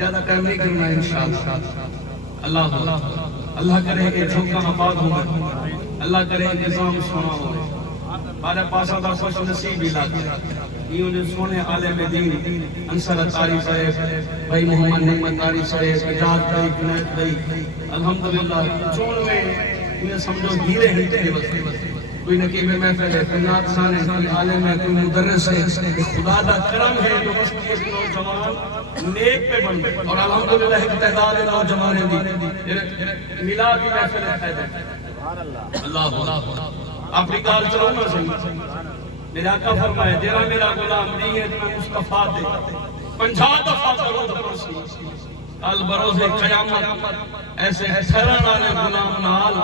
زیادہ ٹائم نہیں کرنا انشاءاللہ. اللہ کرے کہ جھوکا آباد ہوئے, اللہ کرے نظام سونا ہوئے, بارے پاسا دا خوش نصیب علاقہ یہ جو سونے عالم دین انصر اتاری صاحب, بھائی محمد نعمت اتاری صاحب, اجاد بھائی, جنید بھائی, الحمدللہ چون میں انہیں سمجھو ہیرے ہنٹے ہیں بس. کوئی نقیب محفل ہے, کوئی نات خان ہے, کوئی عالم ہے, کوئی مدرس ہے. خدا دا کرم ہے جو اس کی ایک نوجوان نیک پہ بن, اور الحمدللہ ایک تعداد نوجوان دی میلاد کی محفل ہے. اللہ اپنی گال چلاؤں گا صحیح. میرے آقا فرمائے جرا میرا غلام نہیں ہے میں مصطفیٰ دے 50 دفعہ درود پڑھسی, کل بروز قیامت ایسے ٹھہرن والے غلام نال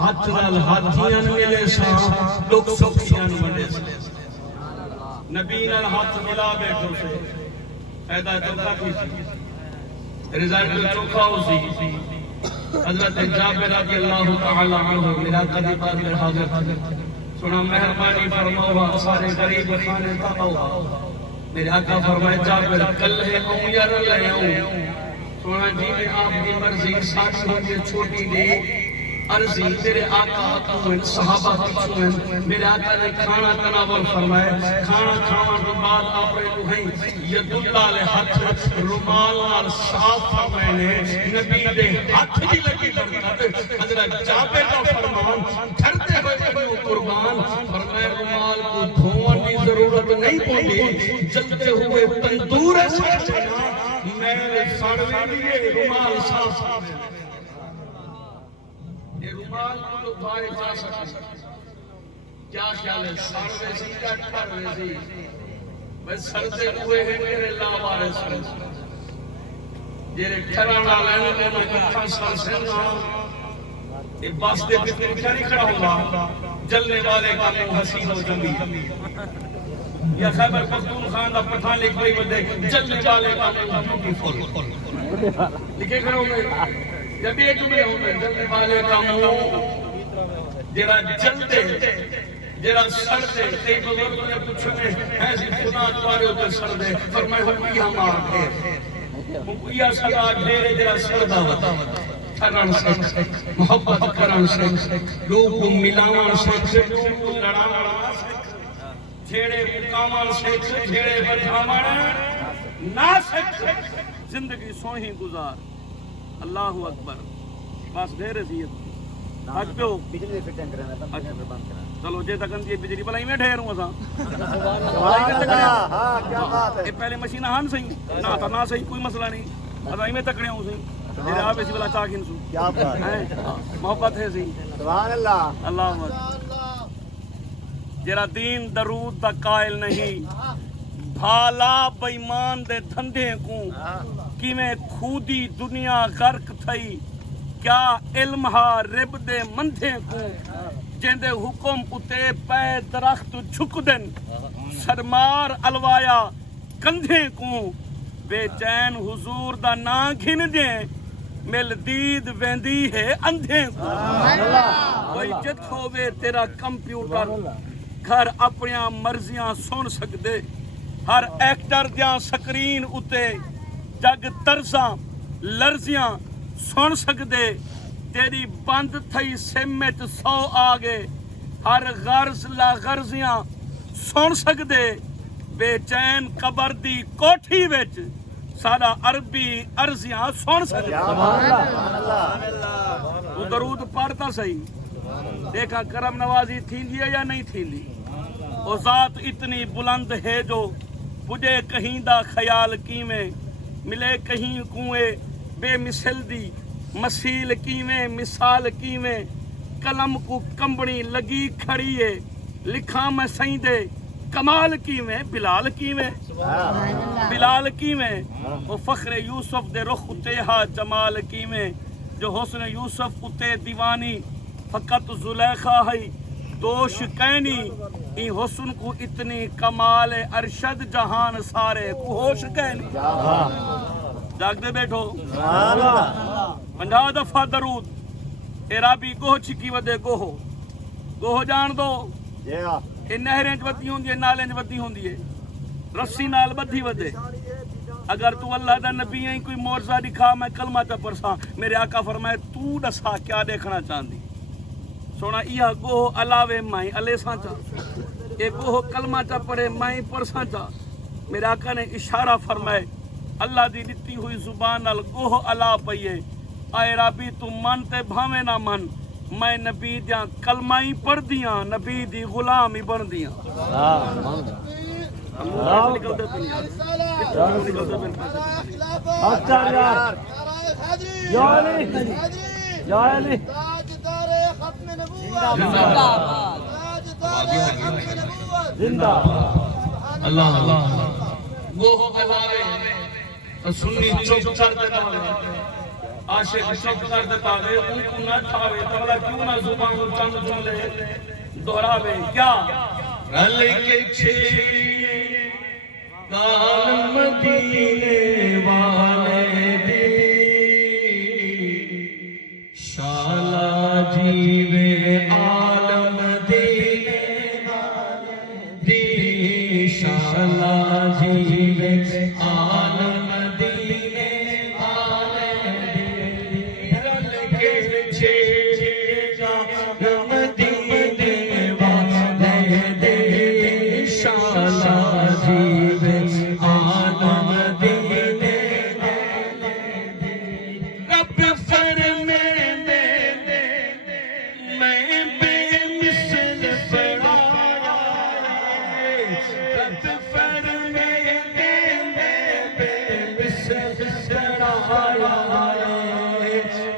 ہاتھ نال ہاتھیاں ملے سا, لوگ سخیاں ملے سا. نبی نال ہاتھ ملا بیٹھو سے پیدا چوکھا تھی سی, رزلٹ چوکھا ہو سی. حضرت جابر رضی اللہ تعالی عنہ میرا قدی بار میں حاضر سنا, مہربانی فرماؤ سارے غریب خانے تاؤ. میرے آقا فرمائے جابر کل ہے آؤں یا رلے آؤں. سونا جی میں آپ کی مرضی ساتھ ہوگی چھوٹی دی عرضی تیرے آقا تو ہیں صحابہ پچھو ہیں. میرے آقا نے کھانا تناول فرمائے, کھانا کھانا کے بعد آپ رہے تو ہیں ید اللہ لے ہاتھ رومال اور صاف فرمائے نے نبی دے ہاتھ بھی لگی کرتا. حضرت جابر کا فرمان دھرتے ہوئے کنو قربان فرمائے رومال کو دھوان کی ضرورت نہیں پڑی, جلتے ہوئے تندور سے میں ساڑوے لیے رومال صاف فرمائے. یہ رومال کو لوگ بھائے جا سکتے کیا خیال ہے ساڑوے سی کا کھروے سی میں سرزے ہوئے ہیں میرے لاوارے سرزے جیرے کھرانا لینے میں کتھا سرزے نا یہ باس دے پھر کیا نہیں کھڑا ہوگا جلنے والے کا منہ حسین و جمیل. یا خیبر پختونخوا دا پٹھان لکھ بھئی بدے جلنے والے کا منہ بیوٹیفل لکھے کھڑا ہوگا جب یہ جملے ہوگا جلنے والے کا منہ جرا جلتے جرا سر دے. کئی بزرگوں نے پوچھو میں ایسی خدا دوارے ہوتے سر دے فرمائے ہوئی ہم آتے ہوئی صدا ڈھیرے جرا سر دا وطا کرن سے محبت کرن سے لوگ کو ملاوان سے لوگ کو لڑاوان سے جھیڑے مقامان سے جھیڑے بدھامان نہ سے زندگی سوہی گزار. اللہ اکبر بس ڈھیر عزیت آج پہ ہو بجلی فٹنگ کرنا تھا بند کرنا. چلو جے تک یہ بجلی بلائی میں ڈھیر ہوں اساں ہاں کیا بات ہے. پہلے مشین ہان صحیح نہ تھا نہ صحیح کوئی مسئلہ نہیں اساں میں تکڑے ہوں صحیح میرے آپ اسی بلا چاکن سو کیا بات ہے. محبت ہے صحیح. سبحان اللہ. اللہ اکبر. جرا دین درود دا قائل نہیں بھالا بیمان دے دھندے کو کی میں خودی دنیا غرق تھئی کیا علم ہا رب دے مندھے کو جن دے حکم اتے پے درخت جھک دن سرمار الوایا کندھے کو بے چین حضور دا نا گھن دیں مل دید ویندی ہے اندھے کو. کوئی جت ہوئے تیرا کمپیوٹر گھر اپنیاں مرضیاں سن سکدے, ہر ایکٹر دیاں سکرین اتے جگ ترزاں لرزیاں سن سکدے. تیری بند تھئی سمت 100 آگے ہر غرض لا غرضیاں سن سکدے. بے چین قبر دی کوٹھی وچ سارا عربی عرضیاں سن سکدے. وہ درود پڑھتا صحیح دیکھا کرم نوازی تھیندی ہے یا نہیں تھیندی. وہ ذات اتنی بلند ہے جو پجے کہیں دا خیال کیویں ملے کہیں کنویں بے مثل دی مسیل کیویں مثال کیویں قلم کو کمبنی لگی کھڑی ہے لکھاں میں سائیں دے کمال کیویں بلال کیویں بلال کیویں. وہ فخر یوسف دے رخ اتے ہا جمال کیویں جو حسن یوسف اتے دیوانی فقط زلیخا ہے دوش کینی این حسن کو اتنی کمال ارشد جہان سارے کو ہوش کینی. جاگ دے بیٹھو 50 دفعہ درود عرابی گوہ چھکی ودے گوہ جان دو یہ نہریں ودی ہوندی ہے نالیں ودی ہوندی ہے رسی نال بدھی ودے اگر تو اللہ دا نبی ہیں کوئی معجزہ دکھا میں کلمہ تے پڑھساں میرے آقا فرمائے تو دسا کیا دیکھنا چاہندی سونا یہ گوہ علاوے مائیں علیساں چاہ یہ گوہ کلمہ چا پڑھے مائیں پرساں چاہ میرے آقا نے اشارہ فرمائے اللہ دی دتی ہوئی زبان نال گوہ علا پئیے آئے رابی تو من تے بھاوے نہ من میں نبی دیاں کلمہ ہی پڑھ دیاں نبی دی غلام ہی بن دیاں اللہ گوہ علاوے تو سنی چوک کر دیتا ہے عاشق چوک کر دیتا ہے ان کو نہ ٹھاوے تو اللہ کیوں نہ زبان چند جملے دہراوے کیا رل کے چھیڑی کال مدینے والے دی شالا جیوے عالم دینے والے دی شالا جیوے عالم دینے والے دی رل کے چھیڑی کال مدینے والے دی شالا جیوے عالم دینے والے دی رب فرمے میں بے مثل بڑھایا رب فرمے میں بے مثل بڑھایا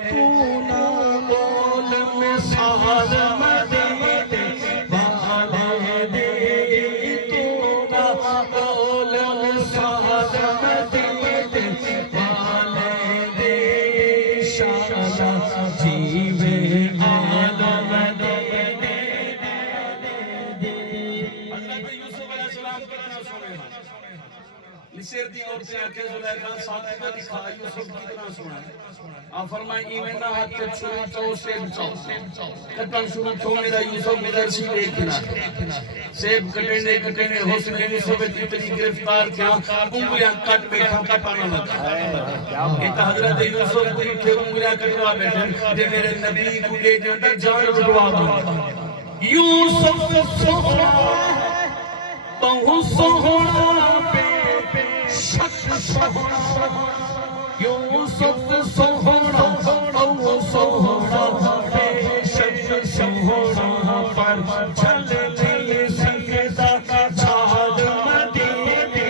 تو نہ بول مثال مدینے والے دی تو نہ بول مثال مدینے والے دی شالا جیوے عالم دینے والے دی حضرت یوسف علیہ السلام کتنا سنے مصر دی عورتیں آکے زلیخا ساتھ کا دکھا یوسف کتنا سنا آپ فرمائیں ایمین نہ ہاتھ کے چھوڑی چاو سیب چاو کتن شروع چھو میرا یوسف میرا سی دیکھنا سیب کٹنے حسن یوسف اتنی گرفتار کیا انگلیاں کٹ بیٹھا کٹانا لگا ایک حضرت یوسف کو اٹھے انگلیاں کٹوا بیٹھے جے میرے نبی کو لے جاتا جان رٹوا دو یوسف سوڑا تو سوڑا بے شک سوڑا یوسف سوڑا تو سوڑا بے شک سوڑا پر چل نہیں سکتا چھال مدینے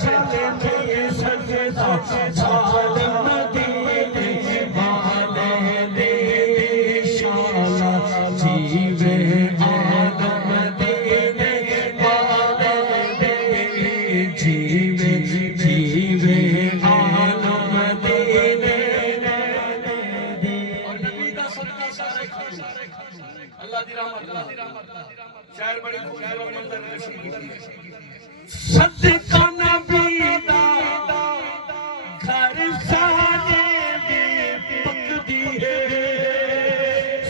چل نہیں سکتا چھال مدینے والے دی شالا جیوے عالم دینے والے دی جیوے جیوے عالم دینے والے دی اور نبی دا صدقہ سارے کھانے اللہ دی رحمت شاعر بڑی خوبصورت منظر نشی کی صدقہ نبی دا گھر سانے میں پکدی ہے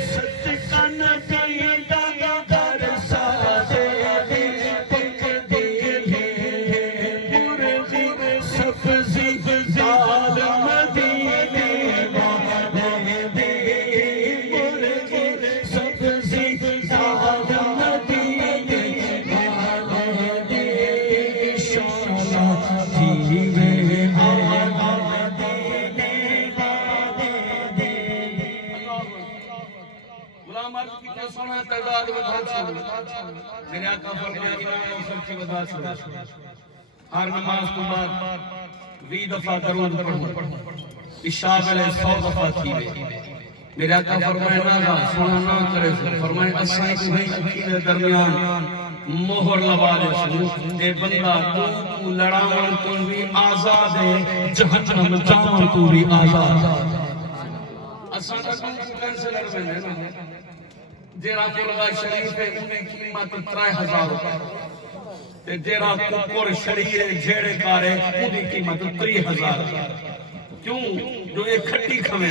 صدقہ نبی دا گھر سانے میں پکدی ہے مرغی سبزی دال مدینے والے دی مرغی سبزی دال مدینے والے دی شالا جیوے عالم دینے والے دی غلام عرض کی کیا سونا تعداد بتا چھوڑ میرے آقا فرمایا امام موسم کی بتا چھوڑ ہر نماز کو بعد 20 دفعہ درود پڑھو عشاء میں 100 دفعہ تھی میرے آقا فرمایا نہ سونا نہ کرے فرمایا اسائی کو ہے درمیان مہر لوا دے اے بندہ تو لڑاون کو بھی آزاد ہے جہنم جاون کو بھی آزاد اساں کا کینسلر میں نا جیرا مرغا شریف ہے انہیں قیمت 3000 روپے تے جیرا ککر شریر جھیڑے کارے انہیں قیمت 3000 کیوں جو یہ کھٹی کھویں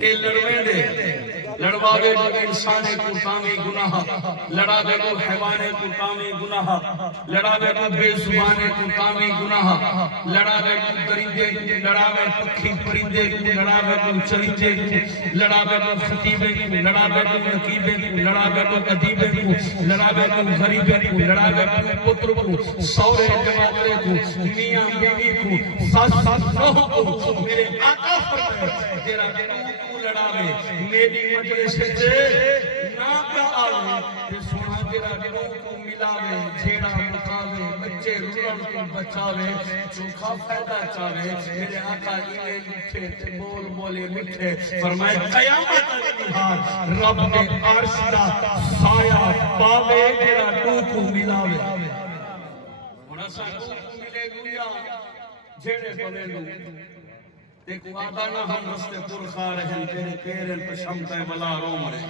اے لڑویں دے لڑواوے تو انسان کو تامی گناہ لڑاوے تو حیوان کو تامی گناہ لڑاوے تو بے زبان کو تامی گناہ لڑاوے تو درندے کو لڑاوے پکھی پرندے کو لڑاوے تو چرندے کو لڑاوے تو خطیبے کو لڑاوے تو نقیبے کو لڑاوے تو ادیبے کو لڑاوے تو غریبے کو لڑاوے تو پتر کو سورے جماعترے کو میاں بیوی کو ساس نوح کو میرے آقا فرمائے جیرا تو لڑاوے میری مجلس سے نا پہ آوے تے سونا جیرا کو ملاوے جھیڑا مکاوے بچے رولن کو بچاوے چوکھا فائدہ چاوے میرے آقا اینے مٹھے تے بول بولے مٹھے فرمائے قیامت الہار رب نے عرش دا سایہ پاوے جیرا کو ملاوے ہونا سا کو ملے گویا جھیڑے بولے لو دیکھو آدھا نہ ہم رستے پر خواہ رہن تیرے پیرن پر شمتہ بلا روم رہے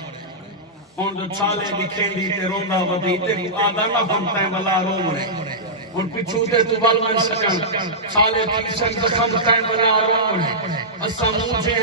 ان جو چالے دکھیں دی تے روندہ ودی دیکھو آدھا نہ ہم تے بلا روم رہے ان پچھو تے تو بل من سکن چالے تیسن زخم تے بلا روم رہے اسا مجھے